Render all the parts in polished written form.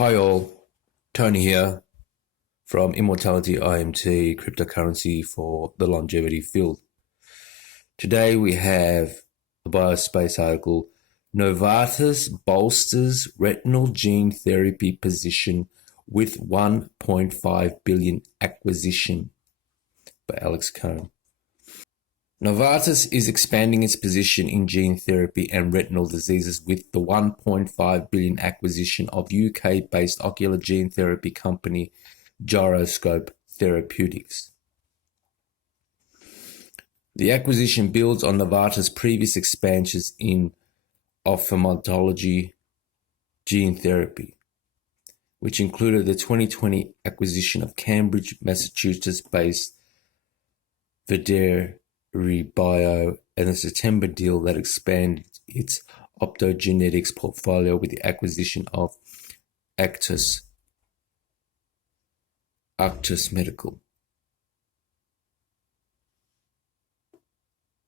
Hi all, Tony here from Immortality IMT, cryptocurrency for the longevity field. Today we have a biospace article, Novartis bolsters retinal gene therapy position with 1.5 billion acquisition by Alex Cohn. Novartis is expanding its position in gene therapy and retinal diseases with the 1.5 billion acquisition of UK-based ocular gene therapy company Gyroscope Therapeutics. The acquisition builds on Novartis' previous expansions in ophthalmology gene therapy, which included the 2020 acquisition of Cambridge, Massachusetts-based Bio and the September deal that expanded its optogenetics portfolio with the acquisition of Actus Medical.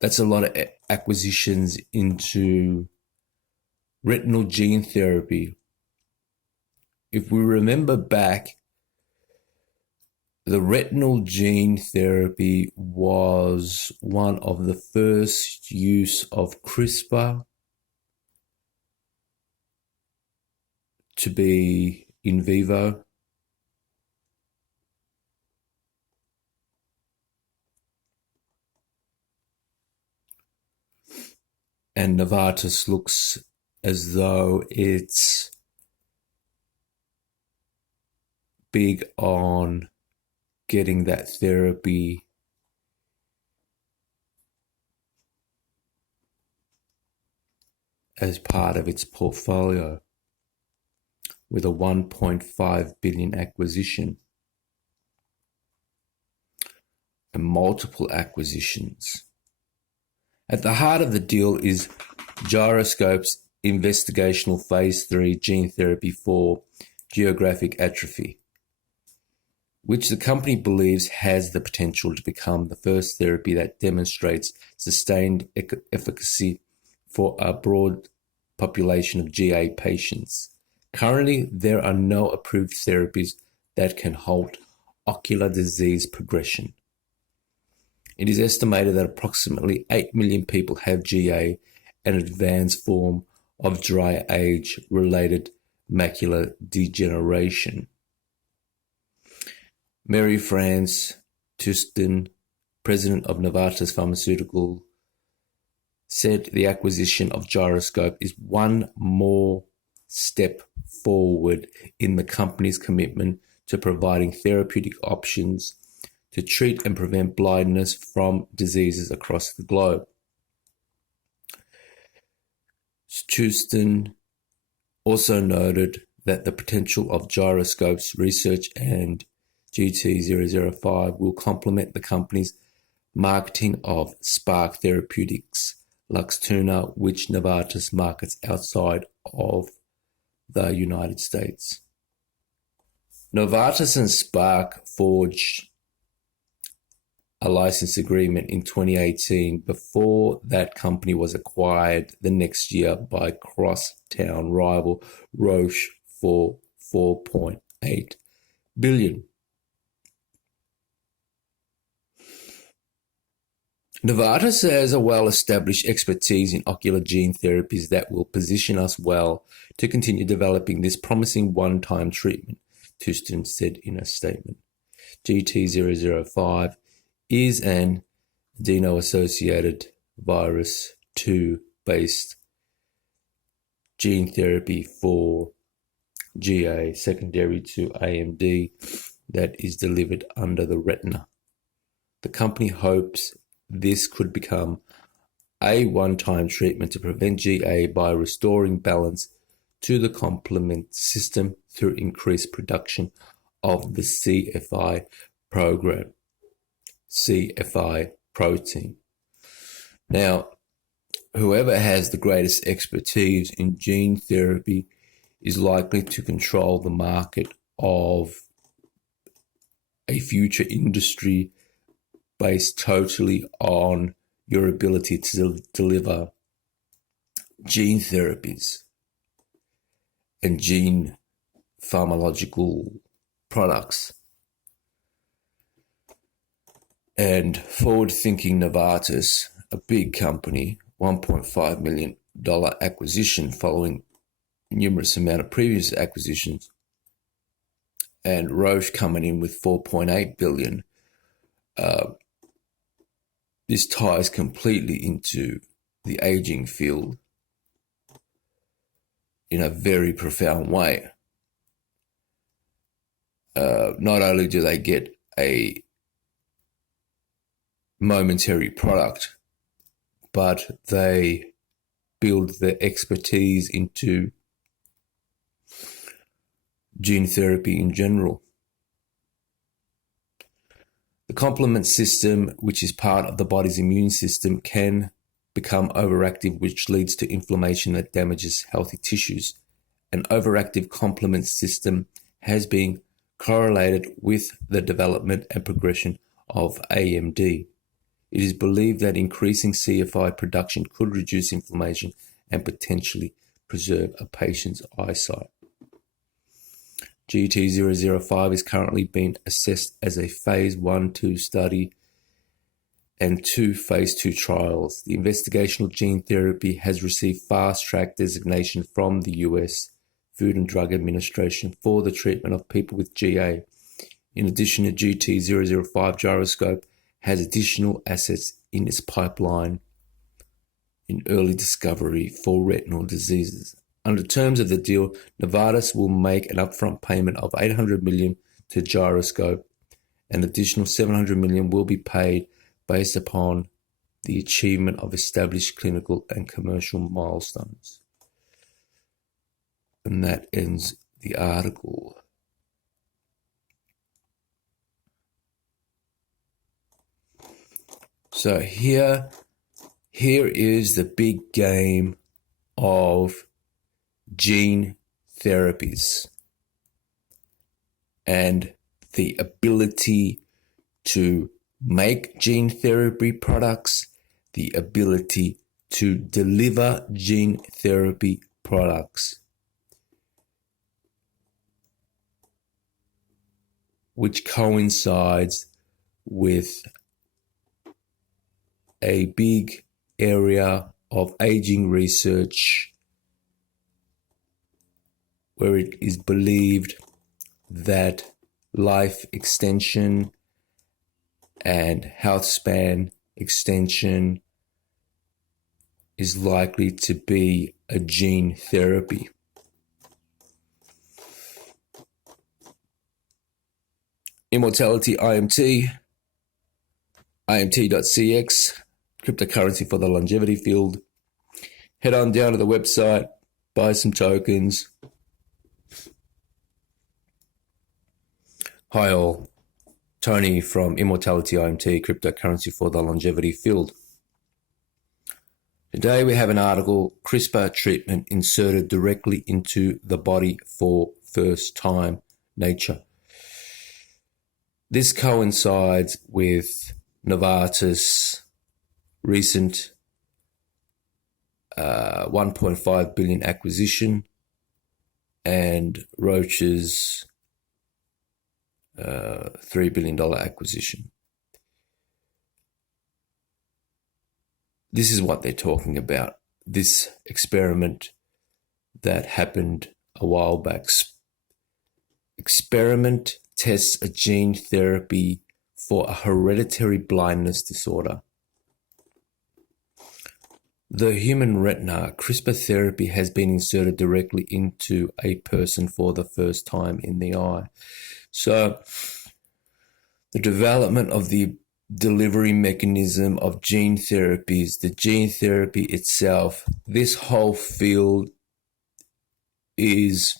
That's a lot of acquisitions into retinal gene therapy. If we remember back, the retinal gene therapy was one of the first use of Cripsr to be InVivo. And Novartis looks as though it's big on getting that therapy as part of its portfolio with a 1.5 billion acquisition and multiple acquisitions. At the heart of the deal is Gyroscope's investigational phase 3 gene therapy for geographic atrophy, which the company believes has the potential to become the first therapy that demonstrates sustained efficacy for a broad population of GA patients. Currently, there are no approved therapies that can halt ocular disease progression. It is estimated that approximately 8 million people have GA, an advanced form of dry age-related macular degeneration. Marie-France Toussaint, president of Novartis Pharmaceutical, said the acquisition of Gyroscope is one more step forward in the company's commitment to providing therapeutic options to treat and prevent blindness from diseases across the globe. Toussaint also noted that the potential of Gyroscope's research and GT005 will complement the company's marketing of Spark Therapeutics, Luxturna, which Novartis markets outside of the United States. Novartis and Spark forged a license agreement in 2018 before that company was acquired the next year by crosstown rival Roche for $4.8 billion. Novartis has a well-established expertise in ocular gene therapies that will position us well to continue developing this promising one-time treatment, Toussaint said in a statement. GT005 is an adeno-associated virus 2 based gene therapy for GA secondary to AMD that is delivered under the retina. The company hopes this could become a one-time treatment to prevent GA by restoring balance to the complement system through increased production of the CFI protein. Now, whoever has the greatest expertise in gene therapy is likely to control the market of a future industry based totally on your ability to deliver gene therapies and gene pharmacological products. And forward-thinking Novartis, a big company, $1.5 million acquisition following numerous amount of previous acquisitions, and Roche coming in with $4.8 billion. This ties completely into the aging field in a very profound way. Not only do they get a momentary product, but they build their expertise into gene therapy in general. The complement system, which is part of the body's immune system, can become overactive, which leads to inflammation that damages healthy tissues. An overactive complement system has been correlated with the development and progression of AMD. It is believed that increasing CFI production could reduce inflammation and potentially preserve a patient's eyesight. GT005 is currently being assessed as a phase 1-2 study and 2 phase 2 trials. The investigational gene therapy has received fast-track designation from the US Food and Drug Administration for the treatment of people with GA. In addition, the GT005 gyroscope has additional assets in its pipeline in early discovery for retinal diseases. Under terms of the deal, Novartis will make an upfront payment of $800 million to Gyroscope. An additional $700 million will be paid based upon the achievement of established clinical and commercial milestones. And that ends the article. So here is the big game of gene therapies and the ability to make gene therapy products, the ability to deliver gene therapy products, which coincides with a big area of aging research where it is believed that life extension and health span extension is likely to be a gene therapy. Immortality IMT, IMT.cx, cryptocurrency for the longevity field. Head on down to the website, buy some tokens. Hi all, Tony from Immortality IMT, cryptocurrency for the longevity field. Today we have an article, CRISPR treatment inserted directly into the body for first time, Nature. This coincides with Novartis' recent $1.5 billion acquisition and Roche's $3 billion acquisition. This is what they're talking about. This experiment that happened a while back. Experiment tests a gene therapy for a hereditary blindness disorder. The human retina, CRISPR therapy has been inserted directly into a person for the first time in the eye. So the development of the delivery mechanism of gene therapies, the gene therapy itself, this whole field is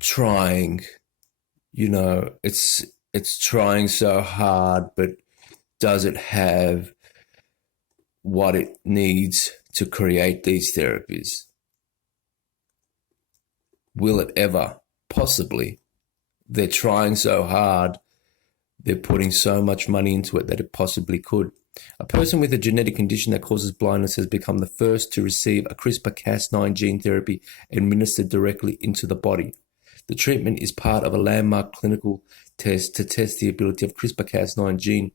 trying, it's trying so hard, but does it have what it needs to create these therapies? Will it ever? Possibly. They're trying so hard, they're putting so much money into it that it possibly could. A person with a genetic condition that causes blindness has become the first to receive a CRISPR-Cas9 gene therapy administered directly into the body. The treatment is part of a landmark clinical test to test the ability of CRISPR-Cas9 gene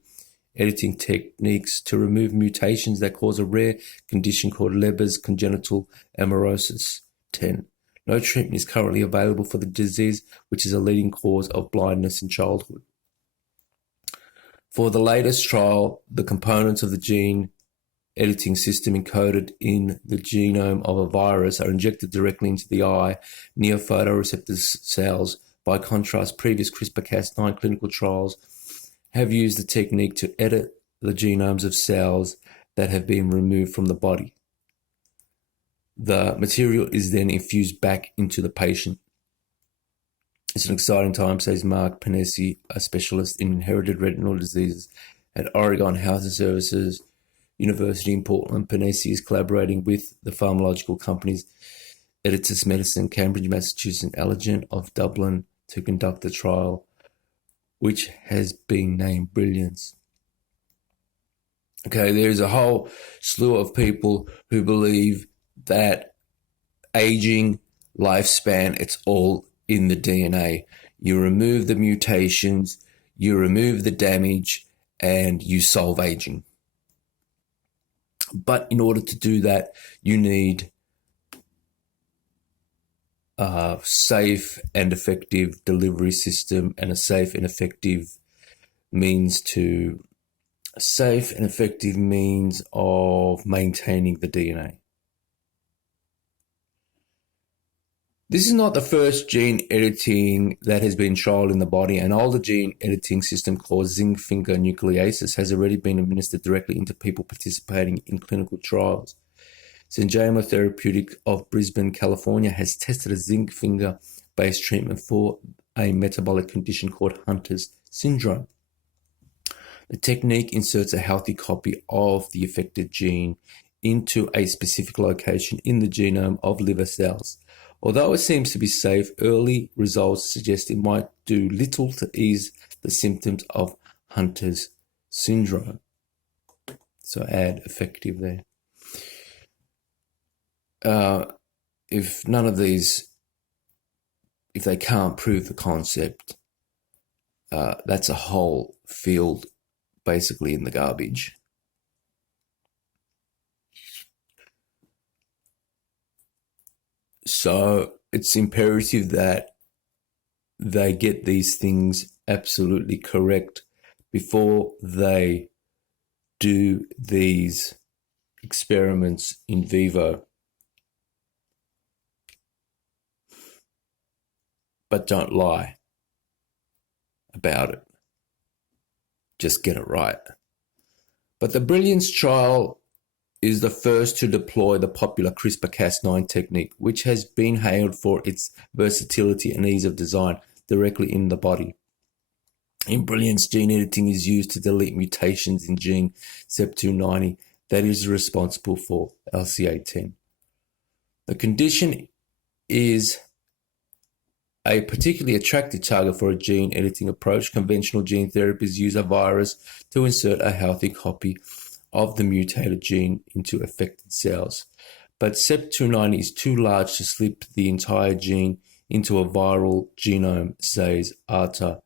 editing techniques to remove mutations that cause a rare condition called Leber's congenital amaurosis 10. No treatment is currently available for the disease, which is a leading cause of blindness in childhood. For the latest trial, the components of the gene editing system encoded in the genome of a virus are injected directly into the eye near photoreceptor cells. By contrast, previous CRISPR-Cas9 clinical trials have used the technique to edit the genomes of cells that have been removed from the body. The material is then infused back into the patient. It's an exciting time, says Mark Panesi, a specialist in inherited retinal diseases at Oregon Health and Services University in Portland. Panesi is collaborating with the pharmacological companies Editas Medicine, Cambridge, Massachusetts, and Allergan of Dublin to conduct the trial, which has been named Brilliance. Okay, there's a whole slew of people who believe that aging, lifespan, it's all in the DNA. You remove the mutations, you remove the damage, and you solve aging. But in order to do that, you need a safe and effective delivery system and a safe and effective means of maintaining the DNA. This is not the first gene editing that has been trialed in the body. An older gene editing system called zinc finger nucleases has already been administered directly into people participating in clinical trials. Syngema Therapeutic of Brisbane, California has tested a zinc finger-based treatment for a metabolic condition called Hunter's syndrome. The technique inserts a healthy copy of the affected gene into a specific location in the genome of liver cells. Although it seems to be safe, early results suggest it might do little to ease the symptoms of Hunter's syndrome. So add effective there. If they can't prove the concept, that's a whole field basically in the garbage. So it's imperative that they get these things absolutely correct before they do these experiments in vivo. But don't lie about it. Just get it right. But the Brilliance trial is the first to deploy the popular CRISPR-Cas9 technique, which has been hailed for its versatility and ease of design directly in the body. In Brilliance, gene editing is used to delete mutations in gene CEP290 that is responsible for LCA10. The condition is a particularly attractive target for a gene editing approach. Conventional gene therapies use a virus to insert a healthy copy of the mutated gene into affected cells. But CEP290 is too large to slip the entire gene into a viral genome, says Arta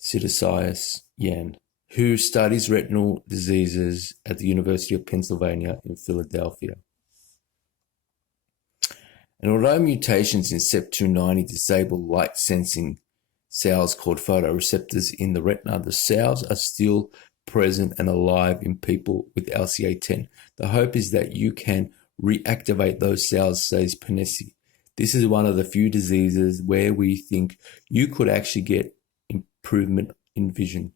Sidasias Yan, who studies retinal diseases at the University of Pennsylvania in Philadelphia. And although mutations in CEP290 disable light-sensing cells called photoreceptors in the retina, the cells are still present and alive in people with LCA10. The hope is that you can reactivate those cells, says Panesi. This is one of the few diseases where we think you could actually get an improvement in vision.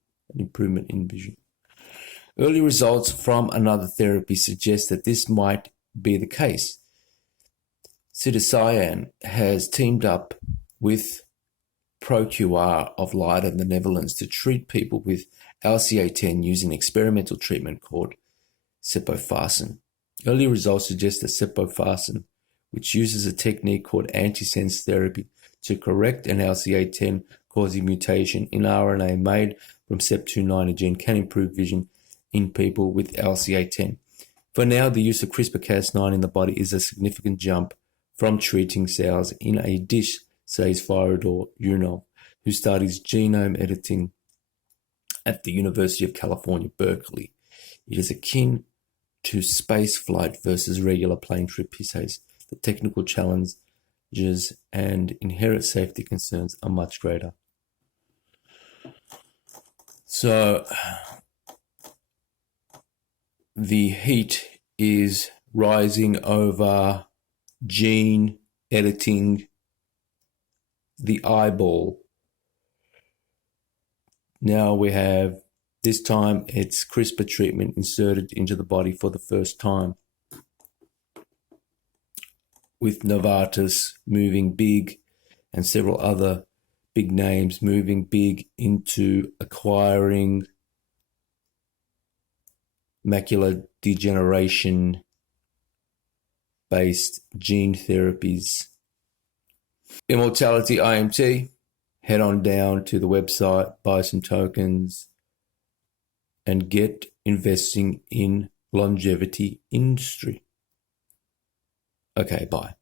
Early results from another therapy suggest that this might be the case. Sidasian has teamed up with ProQR of Leiden in the Netherlands to treat people with LCA10 using experimental treatment called cepofarsen. Early results suggest that cepofarsen, which uses a technique called antisense therapy to correct an LCA10 causing mutation in RNA made from CEP290 gene, can improve vision in people with LCA10. For now, the use of CRISPR-Cas9 in the body is a significant jump from treating cells in a dish, says Fyodor Yunov, who studies genome editing at the University of California, Berkeley. It is akin to space flight versus regular plane trip, he says. The technical challenges and inherent safety concerns are much greater. So the heat is rising over gene editing the eyeball. Now we have, this time it's CRISPR treatment inserted into the body for the first time, with Novartis moving big and several other big names moving big into acquiring macular degeneration based gene therapies. Immortality IMT, head on down to the website, buy some tokens, and get investing in longevity industry. Okay, bye.